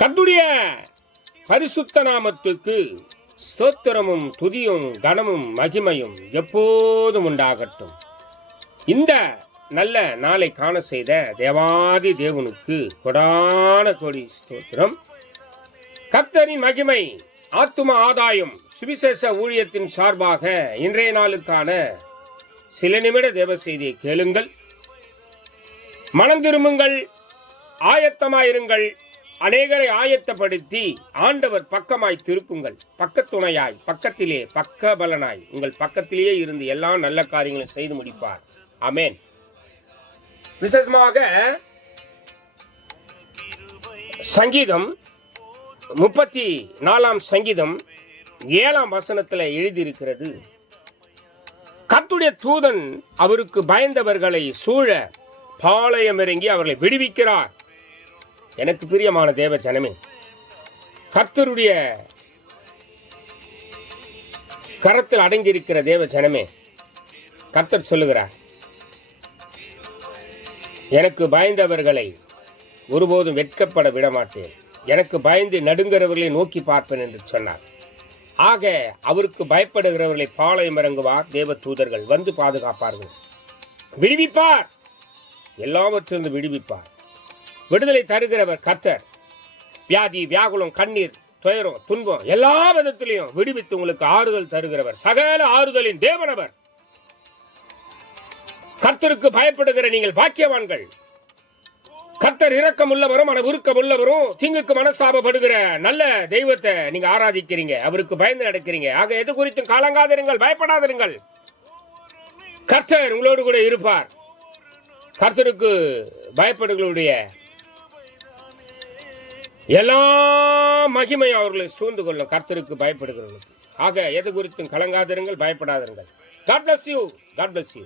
கர்த்தருடைய பரிசுத்த நாமத்துக்கு ஸ்தோத்திரமும் துதியும் கனமும் மகிமையும் எப்போதும் உண்டாகட்டும். இந்த நல்ல நாளை காண செய்த தேவாதி தேவனுக்கு கொடான கோடி ஸ்தோத்திரம். கர்த்தரின் மகிமை ஆத்தும ஆதாயம் சுவிசேஷ ஊழியத்தின் சார்பாக இன்றைய நாளுக்கான சில நிமிட தேவ செய்தியை கேளுங்கள். மனம் திரும்புங்கள், ஆயத்தமாயிருங்கள், அநேகரை ஆயத்தப்படுத்தி ஆண்டவர் பக்கமாய் திருப்புங்கள். பக்கத்துணையாய், பக்கத்திலே பக்க பலனாய் உங்கள் பக்கத்திலேயே இருந்து எல்லா நல்ல காரியங்களும் செய்து முடிப்பார். ஆமென். விசேஷமாக சங்கீதம் 34 சங்கீதம் 7 வசனத்தில் எழுதியிருக்கிறது, கர்த்தருடைய தூதன் அவருக்கு பயந்தவர்களை சூழ பாளையம் இறங்கி அவர்களை விடுவிக்கிறார். எனக்கு பிரியமான தேவ ஜனமே, கர்த்தருடைய கரத்தில் அடங்கியிருக்கிற தேவ ஜனமே, கர்த்தர் சொல்லுகிறார், எனக்கு பயந்தவர்களை ஒருபோதும் வெட்கப்பட விட மாட்டேன், எனக்கு பயந்து நடுங்கிறவர்களை நோக்கி பார்ப்பேன் என்று சொன்னார். ஆக அவருக்கு பயப்படுகிறவர்களை பாளையம் இறங்குவார். தேவ தூதர்கள் வந்து பாதுகாப்பார்கள், விடுவிப்பார், எல்லாவற்றிலிருந்து விடுவிப்பார். விடுதலை தருகிறவர் கர்த்தர். வியாதி, வியாகுலம், கண்ணீர், துயரம், துன்பம் எல்லா விதத்திலையும் விடுவித்து உங்களுக்கு ஆறுதல் தருகிறவர், சகல ஆறுதலின் தேவனவர். கர்த்தருக்கு பயப்படுகிற நீங்கள் பாக்கியவான்கள். கர்த்தர் இரக்கம் உள்ளவரும் மன உருக்கம் உள்ளவரும் தீங்குக்கு மனஸ்தாபப்படுகிற நல்ல தெய்வத்தை நீங்க ஆராதிக்கிறீங்க, அவருக்கு பயந்து நடக்கிறீங்க. ஆக எது குறித்தும் கலங்காதிருங்கள், பயப்படாதிருங்கள். கர்த்தர் உங்களோடு கூட இருப்பார். கர்த்தருக்கு பயப்படுகளுடைய எல்லா மகிமை அவர்களை சூழ்ந்து கொள்ளும். கர்த்தருக்கு பயப்படுகிறவர்களுக்கு. ஆக எது குறித்தும் கலங்காதிருங்கள், பயப்படாதிருங்கள். God bless you. God bless you.